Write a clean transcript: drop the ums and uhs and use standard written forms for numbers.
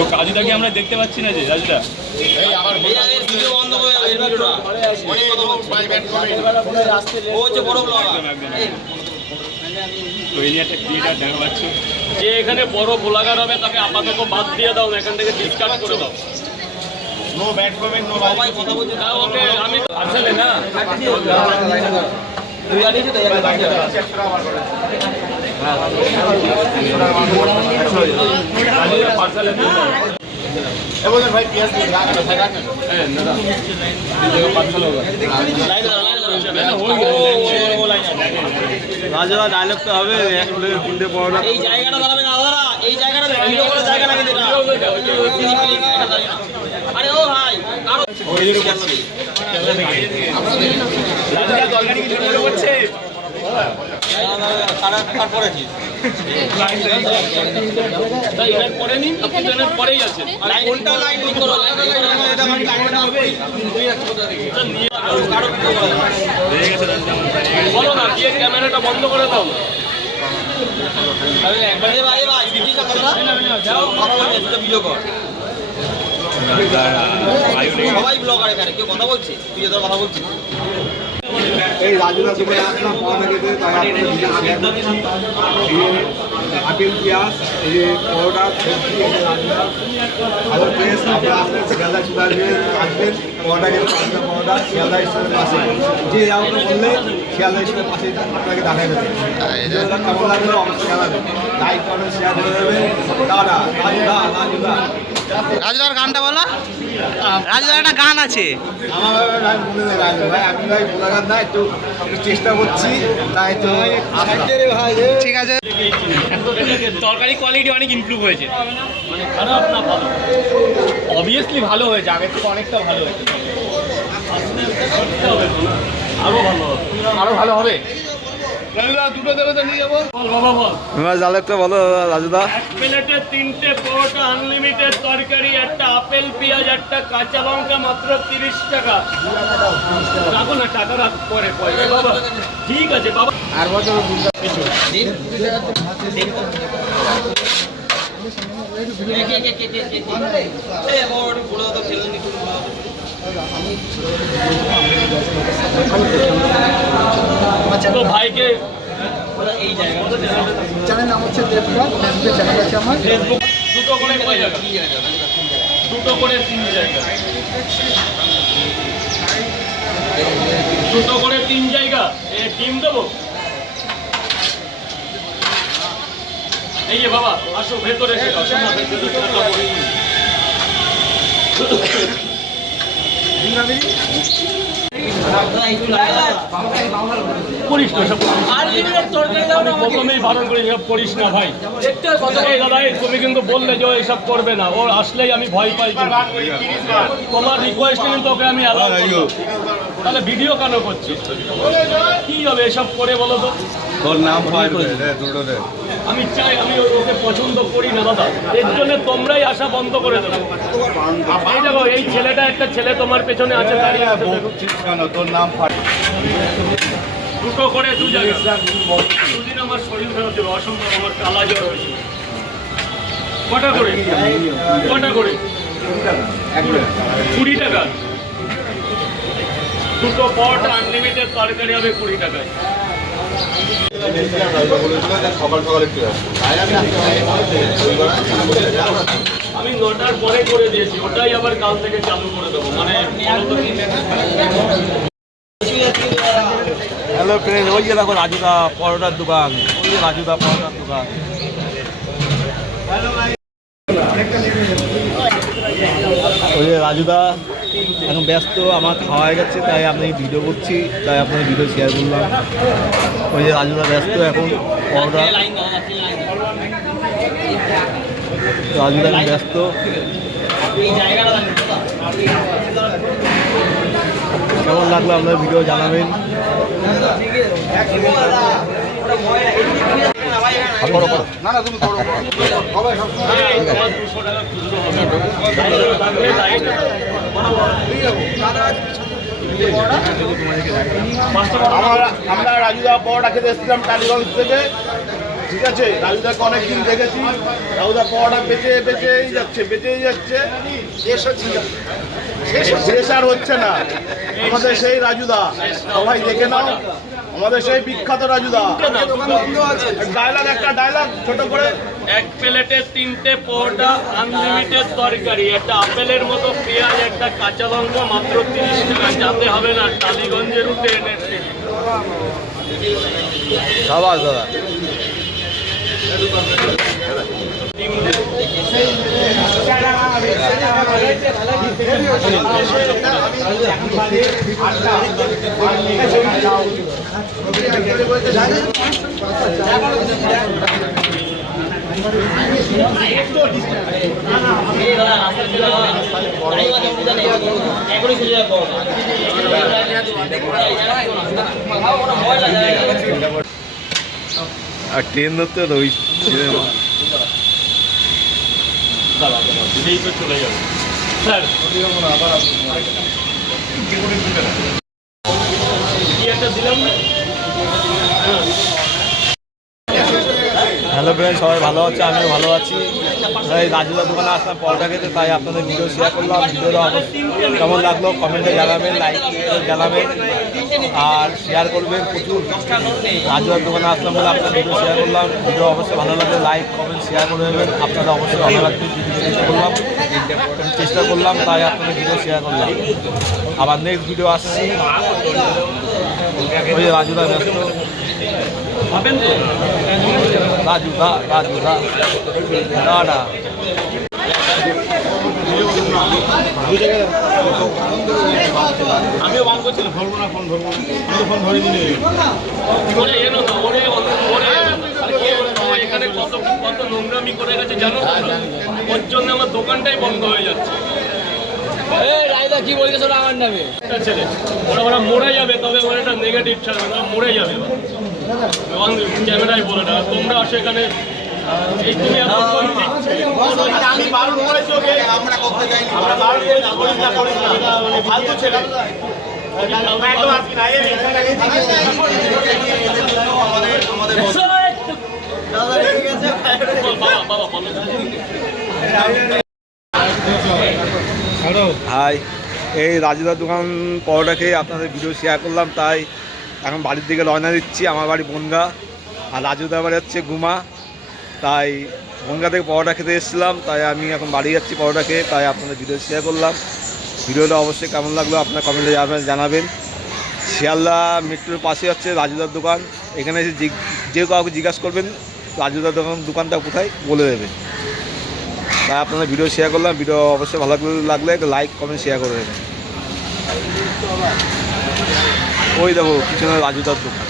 তো কাজুদাকে আমরা দেখতে পাচ্ছি না যে রাজুদা তো এই নিয়ে একটা ক্রিয়েটার দেখা পাচ্ছি যে এখানে বড় ব্লগার হবে তাকে আপাতত বাদ দিয়ে দাও, এখান থেকে ডিসকার্ড করে দাও। নো ব্যাড কমেন্ট, নো ভাই কথা বলছি। ওকে আমি আসলে না তুই জানিস তো এই পার্সেল এবার ভাই পিএস দিয়ে রাখা না থাকা না হ্যাঁ দাদা এই পার্সেল হবে লাইন রাজা ডায়লগ তো হবে এক প্লেট তিনটে পড়া এই জায়গাটা দাঁড়াবে না দাদা, এই জায়গাটা ভিডিও করে জায়গা লাগে না আরে ও ভাই কারো ওই দিকে যাচ্ছে রাজা অলরেডি কি মনে করছে তারা কার পড়েছি তাই এর পরে নিন আপনি জনের পরেই আছে লাইন কোনটা লাইন ঠিক করো এটা মানে লাইনটা হবে দুই এক কথা দেখি নিয়ে কারো ভিডিও করা হয়ে গেছে বলো না দিয়ে ক্যামেরাটা বন্ধ করে দাও। আরে একবার ভাই ভাই ভিডিও করো না যাও কথা ভিডিও কর সবাই ব্লগার এখানে কেউ কথা বলছে তুই এত কথা বলছিস এই রাজুদা তুমি আসলাম পরে গেছে তাই আপেল পেঁয়াজ এই যে পরোটা আর প্লেস আপনারা আসবেন শিয়ালদা চলে আসবেন পরোটা গেলে পাঁচটা পরোটা শিয়ালদা স্টেশনের পাশে যে আমরা বললে শিয়ালদা স্টেশনের পাশে আপনাকে দেখা যাবে কেমন লাগলো অবশ্যই জানাবেন, লাইক কমেন্ট শেয়ার করে দেবেন। দাদা রাজুদা রাজুদা রাজুদার গানটা বলো, রাজুদার একটা গান আছে আমার ভাই মনে নেই রাজু ভাই, আমি ভাই গোলাঘাট না একটু চেষ্টা করছি তাই তো ঠিক আছে। তরকারি কোয়ালিটি অনেক ইমপ্রুভ হয়েছে, মানে খারাপ না ভালো, অবভিয়াসলি ভালো হয়েছে, আগের থেকে অনেকটা ভালো হয়েছে, আরো ভালো হবে, আরো ভালো হবে। দুটো দেবে তো নিয়ে যাবো, বল বাবা বল জালেকটা বলো রাজুদা। এক প্লেটে 3টে পরোটা, আনলিমিটেড তরকারি, একটা আপেল পেঁয়াজ, একটা কাঁচা লঙ্কা, মাত্র 30 টাকা। রাখো না টাকা রাখ পরে পরে বাবা, ঠিক আছে বাবা। আর বছর তো ভাইকে চ্যানেল নাম হচ্ছে দেবকা, ফেসবুক চ্যানেল আছে আমার। ফেসবুক দুটো করে কয় জায়গা? দুটো করে 3 জায়গা, দুটো করে 3 জায়গা। টিম দেবো এই যে বাবা, আসো ভেতরে করিস না সব, প্রথমেই বারণ করি সব করিস না ভাই। এই দাদা তুমি কিন্তু বললে যে এসব করবে না, ওর আসলেই আমি ভয় পাই, তোমার রিকোয়েস্টে কিন্তু ওকে আমি অ্যালাউ করি। তাহলে ভিডিও কেন করছিস? কি হবে এসব করে বলো তো? তোর নাম আমি চাই, আমি ওকে পছন্দ করি না দাদা, এর জন্য তোমরাই আসা বন্ধ করে দেবো। এই দেখো এই ছেলেটা, একটা ছেলে তোমার পেছনে আছে দাঁড়িয়ে আছে, তোর নাম দুটো করে 2 জায়গা। দুদিন আমার শরীর খারাপ ছিল, অসম্ভব, আমার কালা জ্বর হয়েছিল। কটা করে? কটা করে? 20 টাকা। দুটো পট আনলিমিটেড তরকারি হবে 20 টাকায়। আমি 9টার পরে করে দিয়েছি, ওটাই আবার কাল থেকে চালু করে দেবো। মানে হ্যালো ফ্রেন্ড, ওই যে দেখো রাজুদা পরোটার দোকান, ওই যে রাজুদা পরোটার দোকান। ওই যে রাজুদা এখন ব্যস্ত, আমার খাওয়া হয়ে গেছে তাই আপনি ভিডিও করছি, তাই আপনার ভিডিও শেয়ার করলাম। ওই যে রাজুদা ব্যস্ত এখন পরোটা, রাজুদা এখন ব্যস্ত। কেমন লাগলো আপনার ভিডিও জানাবেন। না না তুমি করো, সবাই আমরা রাজুদা পরোটা খেতে এসেছিলাম টালিগঞ্জ থেকে, ঠিক আছে, রাজুদাকে অনেকদিন দেখেছি, রাজুদা পড়াটা বেঁচেই যাচ্ছে, শেষ আর হচ্ছে না। আমাদের সেই রাজুদা, সবাই দেখে নাও, আমাদের সেই বিখ্যাত রাজুদা। একটা ডায়লগ ছোট করে। এক প্লেটে 3টে পরোটা, আনলিমিটেড তরকারি, একটা আপেলের মতো পেঁয়াজ, একটা কাঁচা লঙ্কা, মাত্র 30 টাকা। যাতে হবে না টালিগঞ্জের রুটে এনে সাবাস দাদা। আর ট্রেন ধরতে তো ওই সিনেমা এই তো চলে যাবে স্যার। কি একটা দিলাম না? হ্যালো ফ্রেন্ড, সবাই ভালো আছে, আমিও ভালো আছি। এই রাজুদার দোকানে আসলাম পরোটা খেতে, তাই আপনাদের ভিডিও শেয়ার করলাম। ভিডিওটা কেমন লাগলো কমেন্টে জানাবেন, লাইক জানাবেন আর শেয়ার করবেন প্রচুর। রাজুদার দোকানে আসলাম বলে আপনার ভিডিও শেয়ার করলাম। ভিডিও অবশ্যই ভালো লাগলে লাইক কমেন্ট শেয়ার করে দেবেন। আপনারা অবশ্যই ভালো লাগবে, চেষ্টা করলাম তাই আপনাদের ভিডিও শেয়ার করলাম। আবার নেক্সট ভিডিও আসছি। ওই যে রাজুদা ব্যস্ত, ভাবেন তো রাজুদা দাদা। আমিও বান করছিলাম, ধরবো না, ফোন ধরবো না, আমি ফোন ধরে দিলে ওরে এলো না, ওরে আর কে বলবো, এখানে কত কত নোংরামি করে গেছে জানো তো? ওর জন্য আমার দোকানটাই বন্ধ হয়ে যাচ্ছে। কি বলছো আমার নামে? একটা ছেলে ওরা মরে যাবে, তবে ওর একটা নেগেটিভ ছাড়বে না, মরে যাবে। ক্যামেরায় বলে না, তোমরা সেখানে এই তুমি এতক্ষণ ঠিক ছিলে। আমি বারণ করেছি ওকে, আমরা করতে যাইনি, আমরা বারণ করেছি, করিস না, ফালতু ছেলে। একদম আসবি না, এই বাবা হাই, এই রাজুদার দোকান পরোটা খেয়ে আপনাদের ভিডিও শেয়ার করলাম, তাই এখন বাড়ির দিকে রওনা দিচ্ছি। আমার বাড়ি বনগা আর রাজুদার বাড়ি হচ্ছে গুমা, তাই বনগা থেকে পরোটা খেতে এসেছিলাম, তাই আমি এখন বাড়ি যাচ্ছি পরোটা খেয়ে, তাই আপনাদের ভিডিও শেয়ার করলাম। ভিডিওটা অবশ্যই কেমন লাগলো আপনার কমেন্টে জানাবেন। শিয়ালদা মেট্রোর পাশে হচ্ছে রাজুদার দোকান, এখানে এসে যে কাউকে জিজ্ঞাসা করবেন রাজুদার দোকানটা কোথায় বলে দেবে। তাই আপনাদের ভিডিও শেয়ার করলাম। ভিডিও অবশ্যই ভালো লাগলে লাইক কমেন্ট শেয়ার করে দেবেন। ওই দেখো পিছনে রাজুদার দোকান।